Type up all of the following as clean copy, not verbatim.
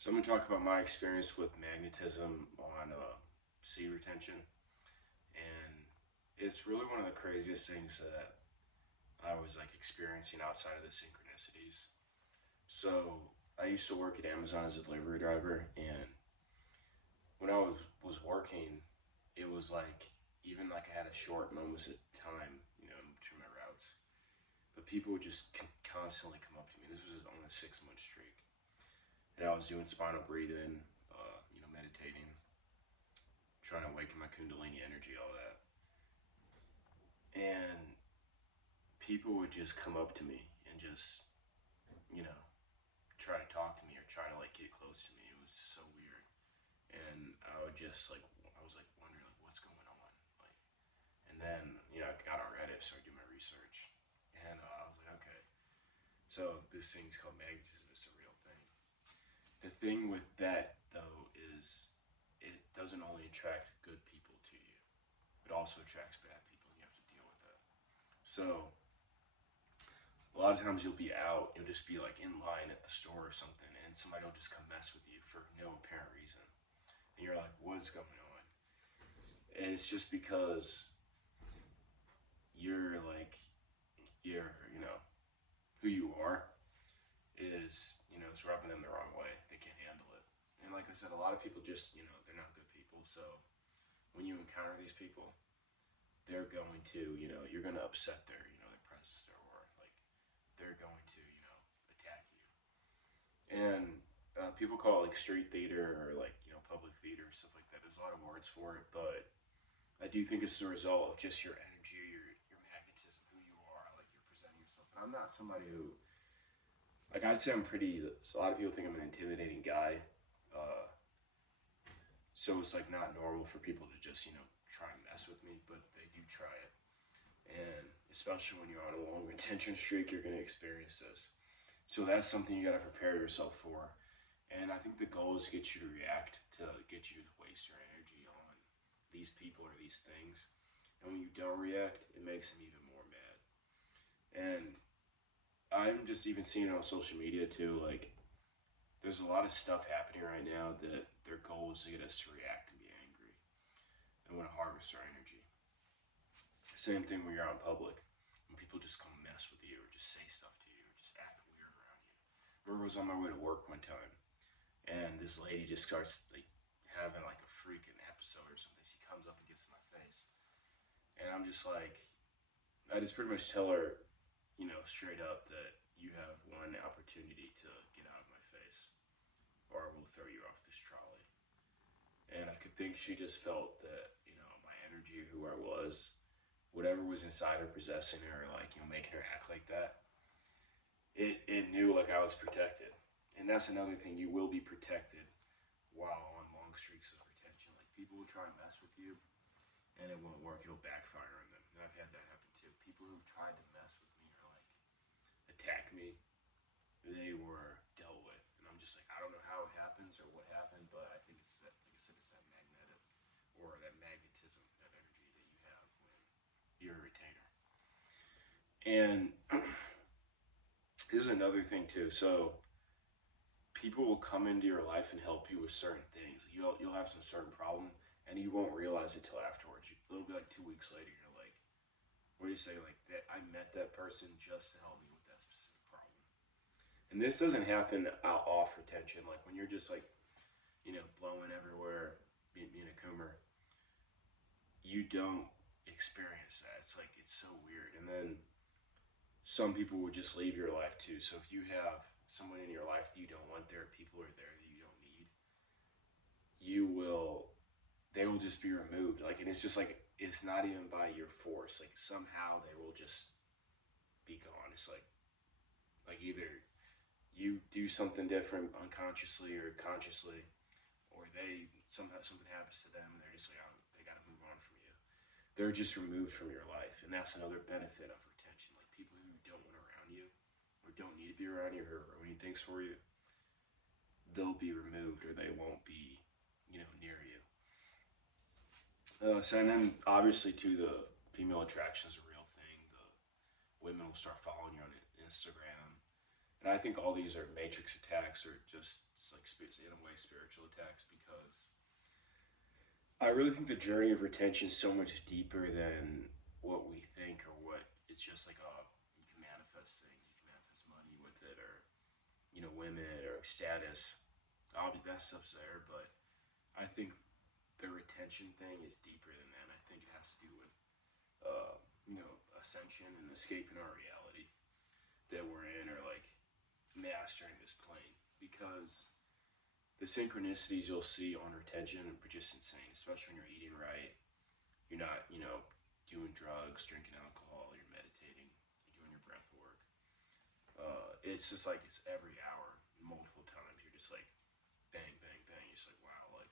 So I'm going to talk about my experience with magnetism on seed retention, and it's really one of the craziest things that I was like experiencing outside of the synchronicities. So I used to work at Amazon as a delivery driver, and when I was working, it was like even like I had a short moments of time, between my routes, but people would just constantly come up to me. This was on a 6 month streak, and I was doing spinal breathing, meditating, trying to awaken my kundalini energy, all that. And people would just come up to me and just, you know, try to talk to me or try to like get close to me. It was so weird. And I would just like, I was like wondering like what's going on. Like, and then, I got on Reddit, started doing my research. And I was like, okay, so this thing's called magnetism. It's a real thing. The thing with that though is it doesn't only attract good people to you, it also attracts bad people, and you have to deal with that. So a lot of times you'll be out, you'll just be like in line at the store or something, and somebody will just come mess with you for no apparent reason. And you're like, what's going on? And it's just because you're like, who you are is rubbing them the wrong way. They can't handle it. And like I said, a lot of people just, they're not good people. So when you encounter these people, they're going to, you're going to upset their presence, their aura. Like, they're going to, attack you. And people call it like street theater or like, public theater, stuff like that. There's a lot of words for it, but I do think it's the result of just your energy, your magnetism, who you are, like you're presenting yourself. And I'm not somebody who, like, I'd say I'm pretty, so a lot of people think I'm an intimidating guy. Uh, so it's like not normal for people to just, try and mess with me, but they do try it. And especially when you're on a long retention streak, you're going to experience this. So that's something you got to prepare yourself for. And I think the goal is to get you to react, to get you to waste your energy on these people or these things. And when you don't react, it makes them even more mad. And I'm just even seeing it on social media too. Like, there's a lot of stuff happening right now that their goal is to get us to react and be angry and want to harvest our energy. Same thing when you're out in public, when people just come mess with you or just say stuff to you or just act weird around you. I remember I was on my way to work one time, and this lady just starts like having like a freaking episode or something. She comes up and gets in my face, and I'm just like, I just pretty much tell her, straight up that you have one opportunity to get out of my face, or I will throw you off this trolley. And I could think she just felt that my energy, who I was, whatever was inside her possessing her, like making her act like that, it knew like I was protected. And that's another thing, you will be protected while on long streaks of retention. Like, people will try and mess with you and it won't work, it'll backfire on them. And I've had that happen too. People who've tried to mess with me or like attack me, they were dealt with. And I'm just like, I don't know how it happens or what happened, but I think it's that, like I said, it's that magnetic or that magnetism, that energy that you have when you're a retainer. And this is another thing too. So people will come into your life and help you with certain things. You'll have some certain problem, and you won't realize it till afterwards. It'll be like 2 weeks later. You're like, what do you say? Like that, I met that person just to help me with that specific problem. And this doesn't happen out off retention. Like when you're just like, blowing everywhere, being a coomer, you don't experience that. It's like it's so weird. And then some people would just leave your life too. So if you have someone in your life that you don't want there, people are there that you don't need, you will, they will just be removed. Like, and it's just like, it's not even by your force. Like, somehow they will just be gone. It's like either you do something different unconsciously or consciously, or they somehow something happens to them and they're just like, oh, they got to move on from you. They're just removed from your life, and that's another benefit of retention. Like, people who don't want around you or don't need to be around you or ruining things for you, they'll be removed or they won't be, near you. So and then obviously too, the female attraction is a real thing. The women will start following you on Instagram, And I think all these are matrix attacks, or just like in a way spiritual attacks, because I really think the journey of retention is so much deeper than what we think, or what it's just like, oh, you can manifest things, you can manifest money with it, or women or status. Obviously, that stuff's there, but I think the retention thing is deeper than that. I think it has to do with ascension and escaping our reality that we're in, or like mastering this plane, because the synchronicities you'll see on retention are just insane, especially when you're eating right. You're not, doing drugs, drinking alcohol, you're meditating, you're doing your breath work. It's just like it's every hour, multiple times. You're just like bang, bang, bang. You're just like, wow, like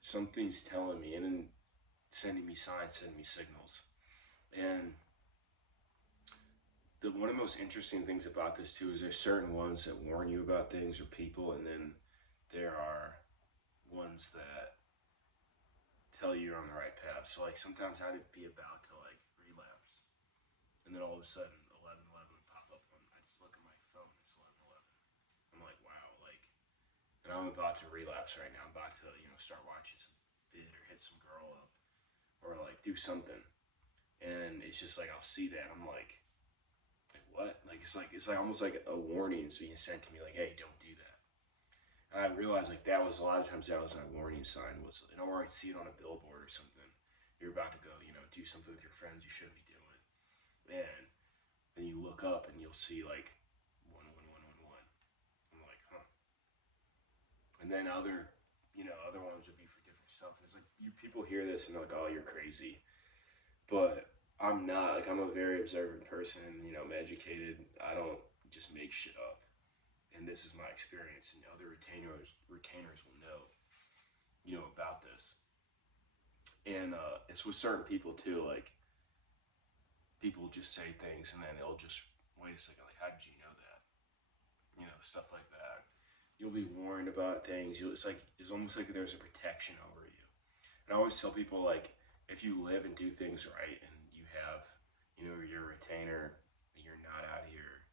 something's telling me, and then sending me signs, sending me signals. And one of the most interesting things about this too is there's certain ones that warn you about things or people, and then there are ones that tell you you're on the right path. So like sometimes I'd be about to like relapse, and then all of a sudden 11:11 would pop up. I just look at my phone, it's 11:11. I'm like, wow, like, and I'm about to relapse right now. I'm about to start watching some vid or hit some girl up, or like do something, and it's just like I'll see that, I'm like what? Like it's like almost like a warning is being sent to me, like, hey, don't do that. And I realized like that was a lot of times that was my warning sign, was, or I'd see it on a billboard or something. You're about to go, do something with your friends you shouldn't be doing, and then you look up and you'll see like 11111. I'm like, huh. And then other ones would be for different stuff. And it's like you people hear this and they're like, oh, you're crazy, but I'm not. Like, I'm a very observant person. I'm educated. I don't just make shit up. And this is my experience, and other retainers will know, about this. And it's with certain people too. Like, people just say things, and then they'll just wait a second. Like, how did you know that? Stuff like that. You'll be warned about things. It's almost like there's a protection over you. And I always tell people, like, if you live and do things right, and you have, you're a retainer, and you're not out here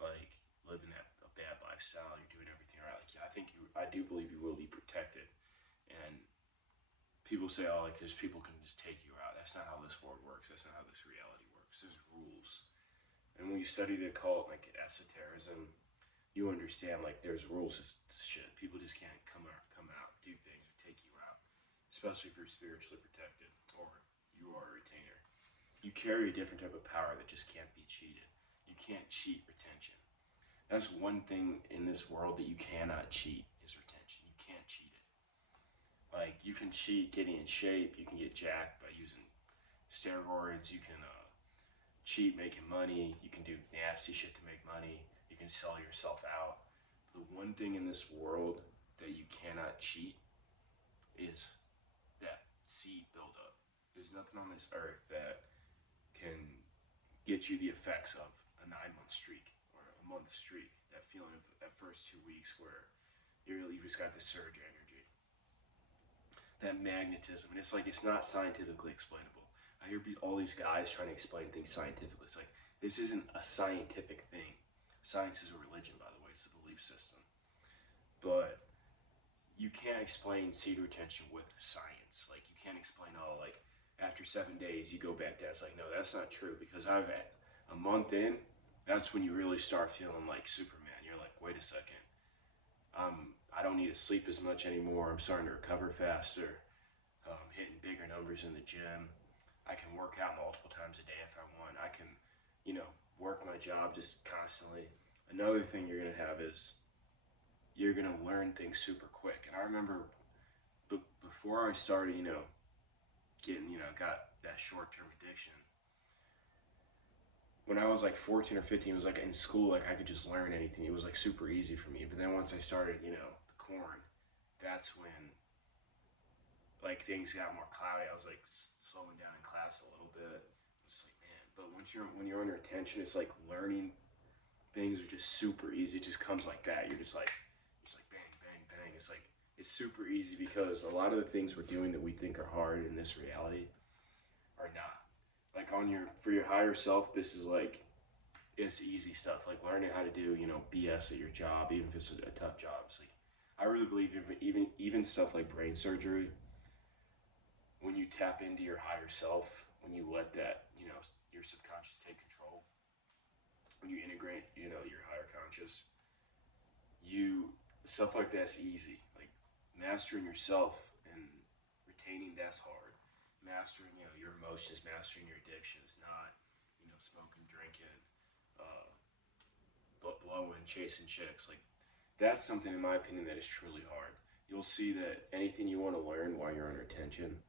like living a bad lifestyle, you're doing everything right. Like, I do believe you will be protected. And people say, oh, like, there's people can just take you out. That's not how this world works. That's not how this reality works. There's rules. And when you study the occult, like esotericism, you understand like there's rules to shit. People just can't come out, do things, or take you out, especially if you're spiritually protected or you are a retainer. You carry a different type of power that just can't be cheated. You can't cheat retention. That's one thing in this world that you cannot cheat, is retention. You can't cheat it. Like, you can cheat getting in shape. You can get jacked by using steroids. You can cheat making money. You can do nasty shit to make money. You can sell yourself out. The one thing in this world that you cannot cheat is that seed buildup. There's nothing on this earth that can get you the effects of a 9-month streak or a month streak. That feeling of that first 2 weeks where you've just got the surge energy, that magnetism, and it's like it's not scientifically explainable. I hear all these guys trying to explain things scientifically. It's like, this isn't a scientific thing. Science is a religion, by the way. It's a belief system. But you can't explain seed retention with science. Like, you can't explain, oh, like, after 7 days, you go back down. It's like, no, that's not true, because I've had a month in, that's when you really start feeling like Superman. You're like, wait a second. I don't need to sleep as much anymore. I'm starting to recover faster. Hitting bigger numbers in the gym. I can work out multiple times a day if I want. I can, work my job just constantly. Another thing you're going to have is you're going to learn things super quick. And I remember before I started, getting, got that short-term addiction, when I was like 14 or 15, it was like in school, like I could just learn anything. It was like super easy for me. But then once I started, the corn, that's when like things got more cloudy. I was like slowing down in class a little bit. It's like, man, but when you're under attention, it's like learning things are just super easy. It just comes like that. You're just like bang, bang, bang. It's like, it's super easy, because a lot of the things we're doing that we think are hard in this reality are not. Like, for your higher self, this is like, it's easy stuff, like learning how to do, BS at your job, even if it's a tough job. It's like, I really believe even stuff like brain surgery, when you tap into your higher self, when you let that, your subconscious take control, when you integrate, your higher conscious, you stuff like that's easy. Like mastering yourself and retaining, that's hard. Mastering, your emotions, mastering your addictions, not, smoking, drinking, uh, blowing, chasing chicks. Like that's something, in my opinion, that is truly hard. You'll see that anything you want to learn while you're under tension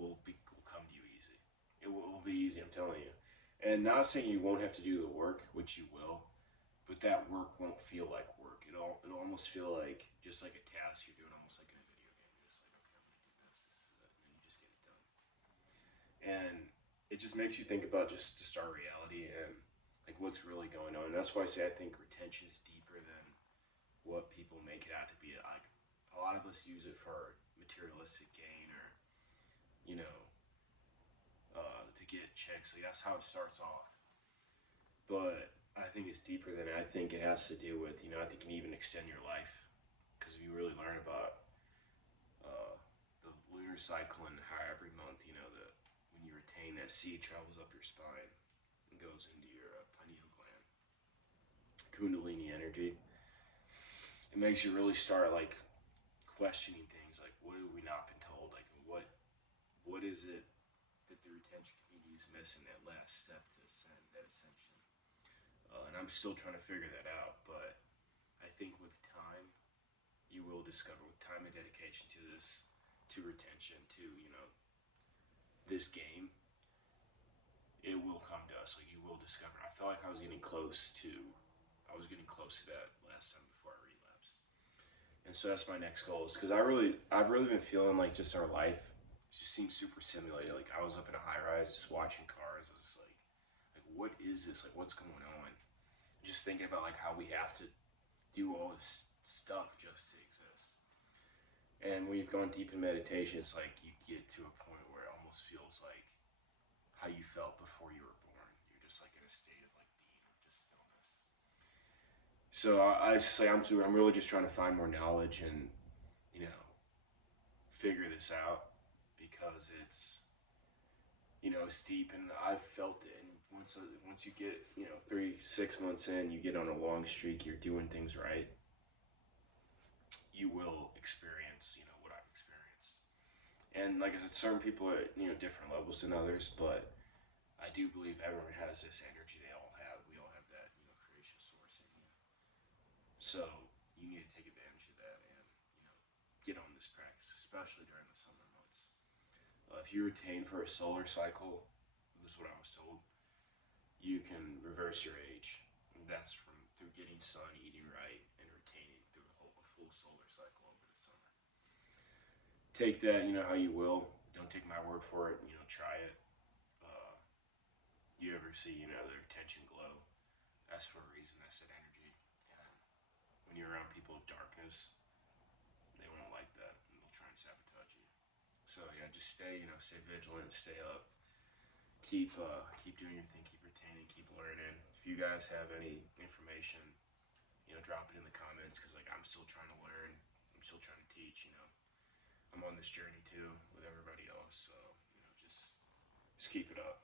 will come to you easy. It will be easy, I'm telling you. And not saying you won't have to do the work, which you will, but that work won't feel like work. It'll almost feel like just like a task you're doing, almost like in a video game. You're just like, okay, I'm gonna do this. This is it, and then you just get it done. And it just makes you think about just our reality and like what's really going on. And that's why I say I think retention is deeper than what people make it out to be. Like a lot of us use it for materialistic gain, or to get checks. Like that's how it starts off. But I think it's deeper than that. I think it has to do with, I think it can even extend your life. Because if you really learn about the lunar cycle and how every month, that when you retain, that seed travels up your spine and goes into your pineal gland. Kundalini energy. It makes you really start like questioning things like, what have we not been told? Like what is it that the retention community is missing, that last step to ascend, that ascension? And I'm still trying to figure that out, but I think with time, you will discover, with time and dedication to this, to retention, to, this game, it will come to us. Like you will discover. I felt like I was getting close to that last time before I relapsed. And so that's my next goal, is because I've really been feeling like just our life just seems super simulated. Like I was up in a high rise just watching cars. I was like what is this? Like what's going on? Just thinking about like how we have to do all this stuff just to exist. And when you've gone deep in meditation, it's like you get to a point where it almost feels like how you felt before you were born. You're just like in a state of like being, just stillness. So I just say I'm really just trying to find more knowledge and figure this out, because it's deep, and I've felt it. And once you get 3-6 months in, you get on a long streak, you're doing things right, you will experience what I've experienced. And like I said, certain people are different levels than others, but I do believe everyone has this energy. We all have that creation source in you. So you need to take advantage of that and get on this practice, especially during the summer months. If you retain for a solar cycle, this is what I was told, you can reverse your age. That's through getting sun, eating right, and retaining through a full solar cycle over the summer. Take that, how you will. Don't take my word for it. Try it. You ever see, the retention glow? That's for a reason. That's that energy. And when you're around people of darkness, they won't like that, and they'll try and sabotage you. So yeah, just stay vigilant, stay up, keep doing your thing, keep retaining, keep learning. If you guys have any information, drop it in the comments, because like I'm still trying to learn, I'm still trying to teach. I'm on this journey too with everybody else. So just keep it up.